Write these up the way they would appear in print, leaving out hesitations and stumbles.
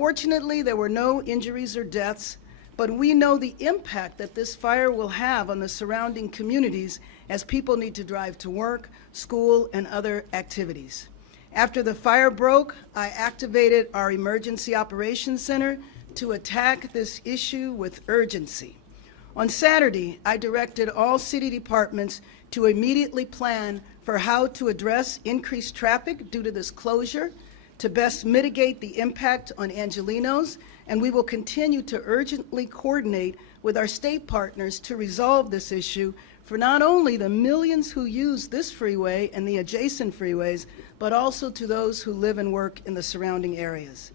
Fortunately, there were no injuries or deaths, but we know the impact that this fire will have on the surrounding communities as people need to drive to work, school, and other activities. After the fire broke, I activated our Emergency Operations Center to attack this issue with urgency. On Saturday, I directed all city departments to immediately plan for how to address increased traffic due to this closure, to best mitigate the impact on Angelenos, and we will continue to urgently coordinate with our state partners to resolve this issue for not only the millions who use this freeway and the adjacent freeways, but also to those who live and work in the surrounding areas.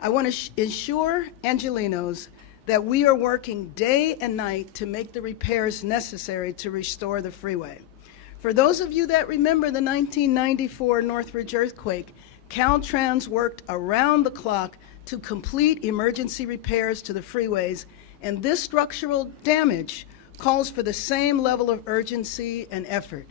I want to ensure Angelenos that we are working day and night to make the repairs necessary to restore the freeway. For those of you that remember the 1994 Northridge earthquake, Caltrans worked around the clock to complete emergency repairs to the freeways, and this structural damage calls for the same level of urgency and effort.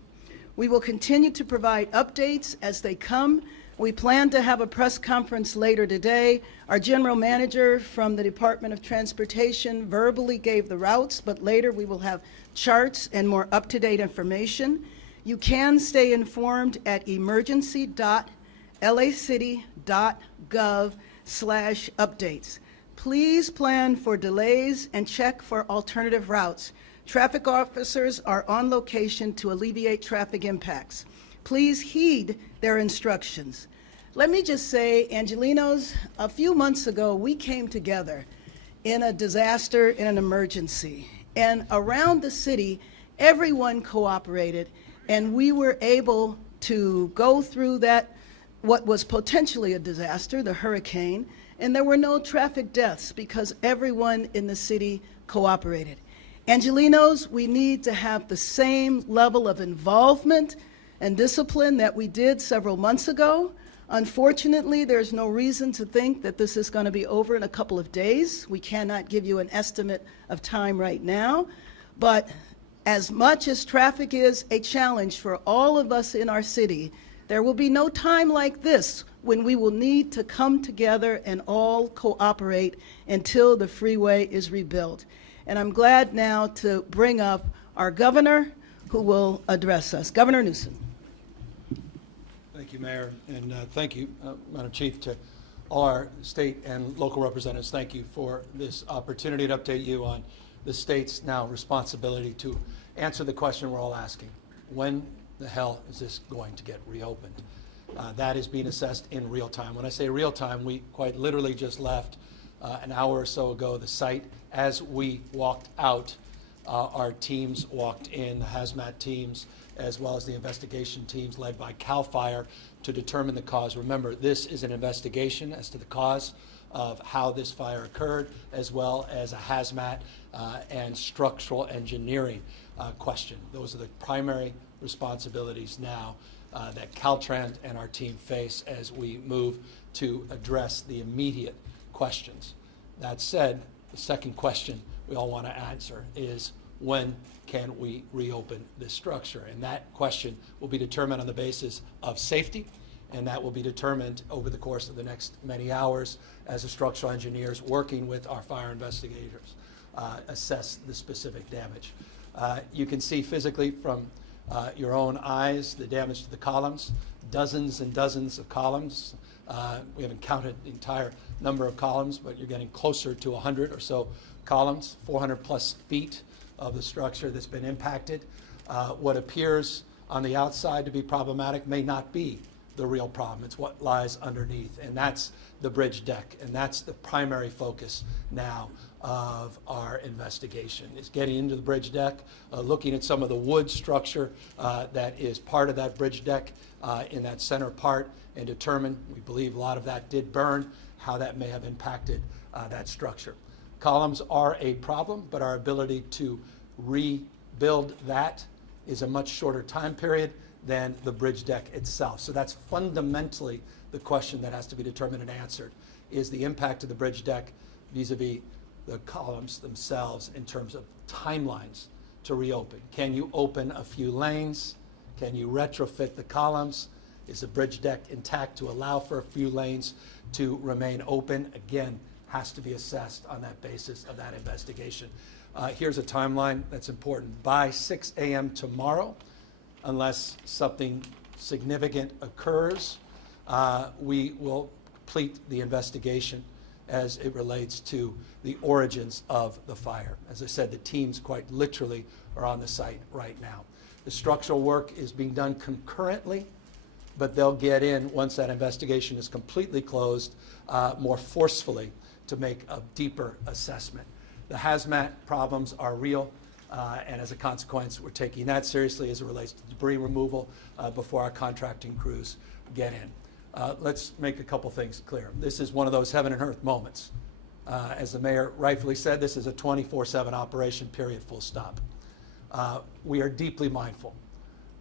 We will continue to provide updates as they come. We plan to have a press conference later today. Our general manager from the Department of Transportation verbally gave the routes, but later we will have charts and more up-to-date information. You can stay informed at emergency.lacity.gov/updates. Please plan for delays and check for alternative routes. Traffic officers are on location to alleviate traffic impacts. Please heed their instructions. Let me just say, Angelenos, a few months ago, we came together in a disaster, in an emergency. And around the city, everyone cooperated, and we were able to go through that, what was potentially a disaster, the hurricane, and there were no traffic deaths because everyone in the city cooperated. Angelenos, we need to have the same level of involvement and discipline that we did several months ago. Unfortunately, there's no reason to think that this is going to be over in a couple of days. We cannot give you an estimate of time right now, but as much as traffic is a challenge for all of us in our city, there will be no time like this when we will need to come together and all cooperate until the freeway is rebuilt. And I'm glad now to bring up our governor who will address us. Governor Newsom. Thank you, Mayor, and thank you, Madam Chief, to all our state and local representatives. Thank you for this opportunity to update you on the state's now responsibility to answer the question we're all asking. When the hell is this going to get reopened? That is being assessed in real time. When I say real time, we quite literally just left an hour or so ago the site. As we walked out, our teams walked in, the hazmat teams, as well as the investigation teams led by CAL FIRE to determine the cause. Remember, this is an investigation as to the cause of how this fire occurred, as well as a hazmat and structural engineering question. Those are the primary responsibilities now that Caltrans and our team face as we move to address the immediate questions. That said, the second question we all want to answer is, when can we reopen this structure? And that question will be determined on the basis of safety, and that will be determined over the course of the next many hours as the structural engineers working with our fire investigators assess the specific damage. You can see physically from your own eyes the damage to the columns, dozens and dozens of columns. We haven't counted the entire number of columns, but you're getting closer to 100 or so columns, 400 plus feet of the structure that's been impacted. What appears on the outside to be problematic may not be the real problem. It's what lies underneath, and that's the bridge deck, and that's the primary focus now of our investigation, is getting into the bridge deck, looking at some of the wood structure that is part of that bridge deck in that center part, and determine, we believe a lot of that did burn, how that may have impacted that structure. Columns are a problem, but our ability to rebuild that is a much shorter time period than the bridge deck itself. So that's fundamentally the question that has to be determined and answered, is the impact of the bridge deck vis-a-vis the columns themselves in terms of timelines to reopen. Can you open a few lanes? Can you retrofit the columns? Is the bridge deck intact to allow for a few lanes to remain open? Again, has to be assessed on that basis of that investigation. Here's a timeline that's important. By 6 a.m. tomorrow, unless something significant occurs, we will complete the investigation as it relates to the origins of the fire. As I said, the teams quite literally are on the site right now. The structural work is being done concurrently, but they'll get in once that investigation is completely closed more forcefully to make a deeper assessment. The hazmat problems are real, and as a consequence, we're taking that seriously as it relates to debris removal before our contracting crews get in. Let's make a couple things clear. This is one of those heaven and earth moments. As the mayor rightfully said, this is a 24/7 operation, period, full stop. We are deeply mindful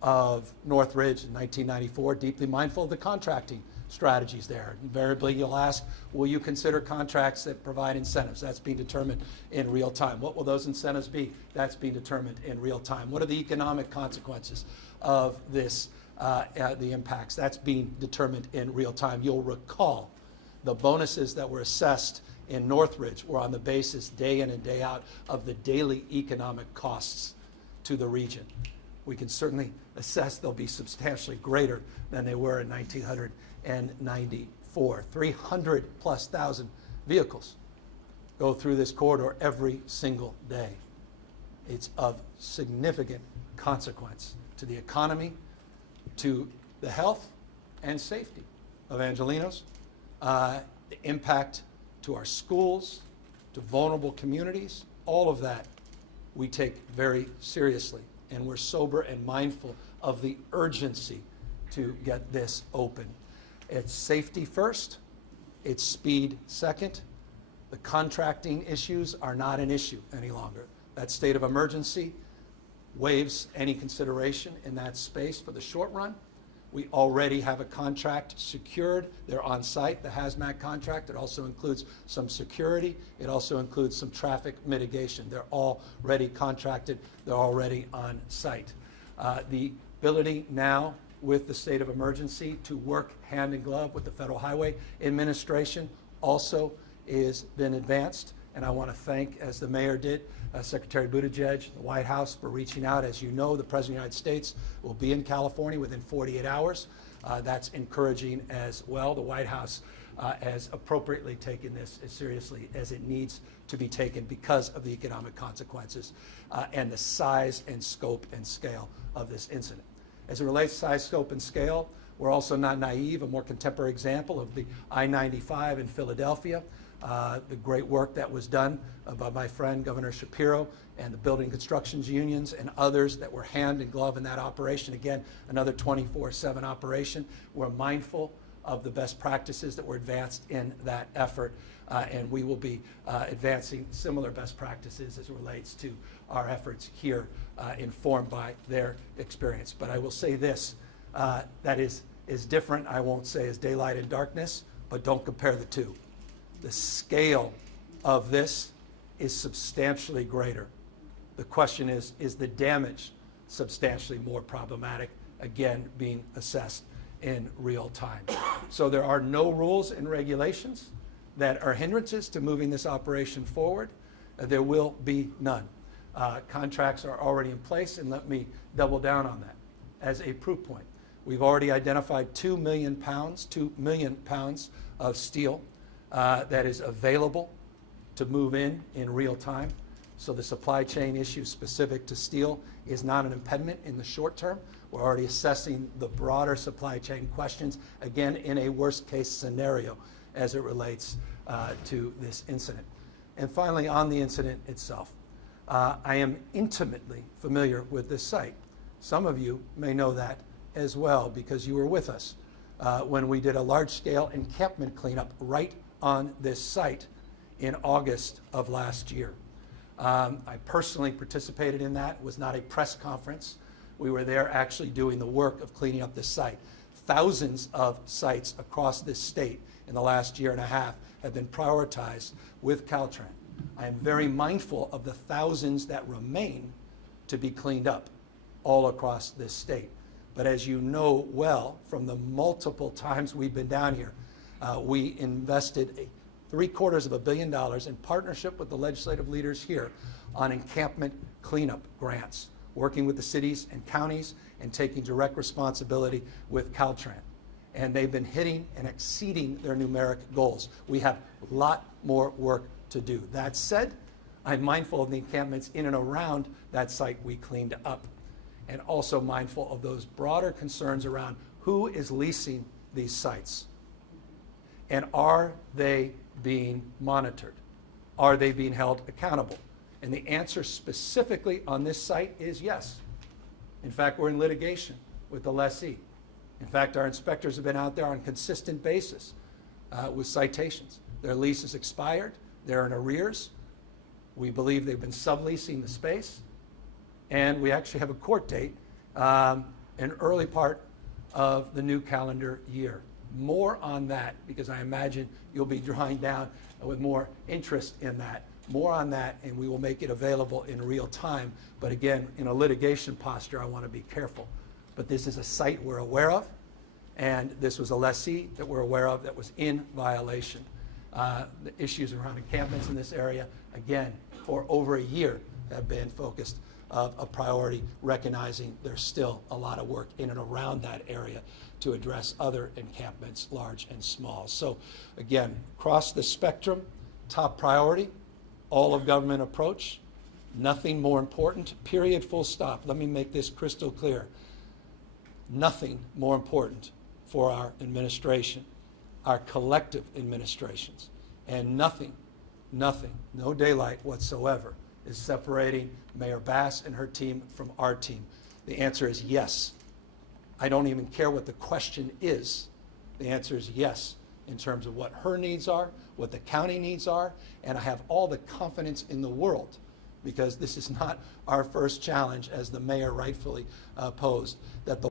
of Northridge in 1994, deeply mindful of the contracting strategies there. Invariably, you'll ask, will you consider contracts that provide incentives? That's being determined in real time. What will those incentives be? That's being determined in real time. What are the economic consequences of this, the impacts? That's being determined in real time. You'll recall the bonuses that were assessed in Northridge were on the basis day in and day out of the daily economic costs to the region. We can certainly assess they'll be substantially greater than they were in 1994. 300,000+ vehicles go through this corridor every single day. It's of significant consequence to the economy, to the health and safety of Angelenos, the impact to our schools, to vulnerable communities. All of that we take very seriously, and we're sober and mindful of the urgency to get this open. It's safety first, it's speed second. The contracting issues are not an issue any longer. That state of emergency waives any consideration in that space for the short run. We already have a contract secured. They're on site, the hazmat contract. It also includes some security. It also includes some traffic mitigation. They're already contracted. They're already on site. The ability now with the state of emergency to work hand in glove with the Federal Highway Administration also has been advanced. And I want to thank, as the mayor did, Secretary Buttigieg, the White House, for reaching out. As you know, the President of the United States will be in California within 48 hours. That's encouraging as well. The White House has appropriately taken this as seriously as it needs to be taken because of the economic consequences and the size and scope and scale of this incident. As it relates to size, scope, and scale, we're also not naive. A more contemporary example of the I-95 in Philadelphia. The great work that was done by my friend Governor Shapiro and the building constructions unions and others that were hand in glove in that operation. Again, another 24/7 operation. We're mindful of the best practices that were advanced in that effort, and we will be advancing similar best practices as it relates to our efforts here, informed by their experience. But I will say this, that is different, I won't say as daylight and darkness, but don't compare the two. The scale of this is substantially greater. The question is the damage substantially more problematic, again, being assessed in real time. So there are no rules and regulations that are hindrances to moving this operation forward. There will be none. Contracts are already in place, and let me double down on that. As a proof point, we've already identified 2 million pounds of steel that is available to move in real time. So the supply chain issue specific to steel is not an impediment in the short term. We're already assessing the broader supply chain questions, again, in a worst case scenario as it relates to this incident. And finally, on the incident itself, I am intimately familiar with this site. Some of you may know that as well because you were with us when we did a large-scale encampment cleanup right on this site in August of last year. I personally participated in that. It was not a press conference. We were there actually doing the work of cleaning up this site. Thousands of sites across this state in the last year and a half have been prioritized with Caltrans. I am very mindful of the thousands that remain to be cleaned up all across this state. But as you know well from the multiple times we've been down here, we invested $750 million in partnership with the legislative leaders here on encampment cleanup grants, working with the cities and counties and taking direct responsibility with Caltrans. And they've been hitting and exceeding their numeric goals. We have a lot more work to do. That said, I'm mindful of the encampments in and around that site we cleaned up, and also mindful of those broader concerns around who is leasing these sites, and are they being monitored? Are they being held accountable? And the answer specifically on this site is yes. In fact, we're in litigation with the lessee. In fact, our inspectors have been out there on a consistent basis with citations. Their lease is expired. They're in arrears. We believe they've been subleasing the space. And we actually have a court date in early part of the new calendar year. More on that, because I imagine you'll be drawing down with more interest in that. More on that, and we will make it available in real time. But again, in a litigation posture, I want to be careful. But this is a site we're aware of, and this was a lessee that we're aware of that was in violation. The issues around encampments in this area, again, for over a year have been focused of a priority, recognizing there's still a lot of work in and around that area to address other encampments, large and small. So again, across the spectrum, top priority, all of government approach, nothing more important, period, full stop. Let me make this crystal clear. Nothing more important for our administration, our collective administrations, and nothing, no daylight whatsoever is separating Mayor Bass and her team from our team. The answer is yes. I don't even care what the question is. The answer is yes, in terms of what her needs are, what the county needs are, and I have all the confidence in the world, because this is not our first challenge, as the mayor rightfully posed, that the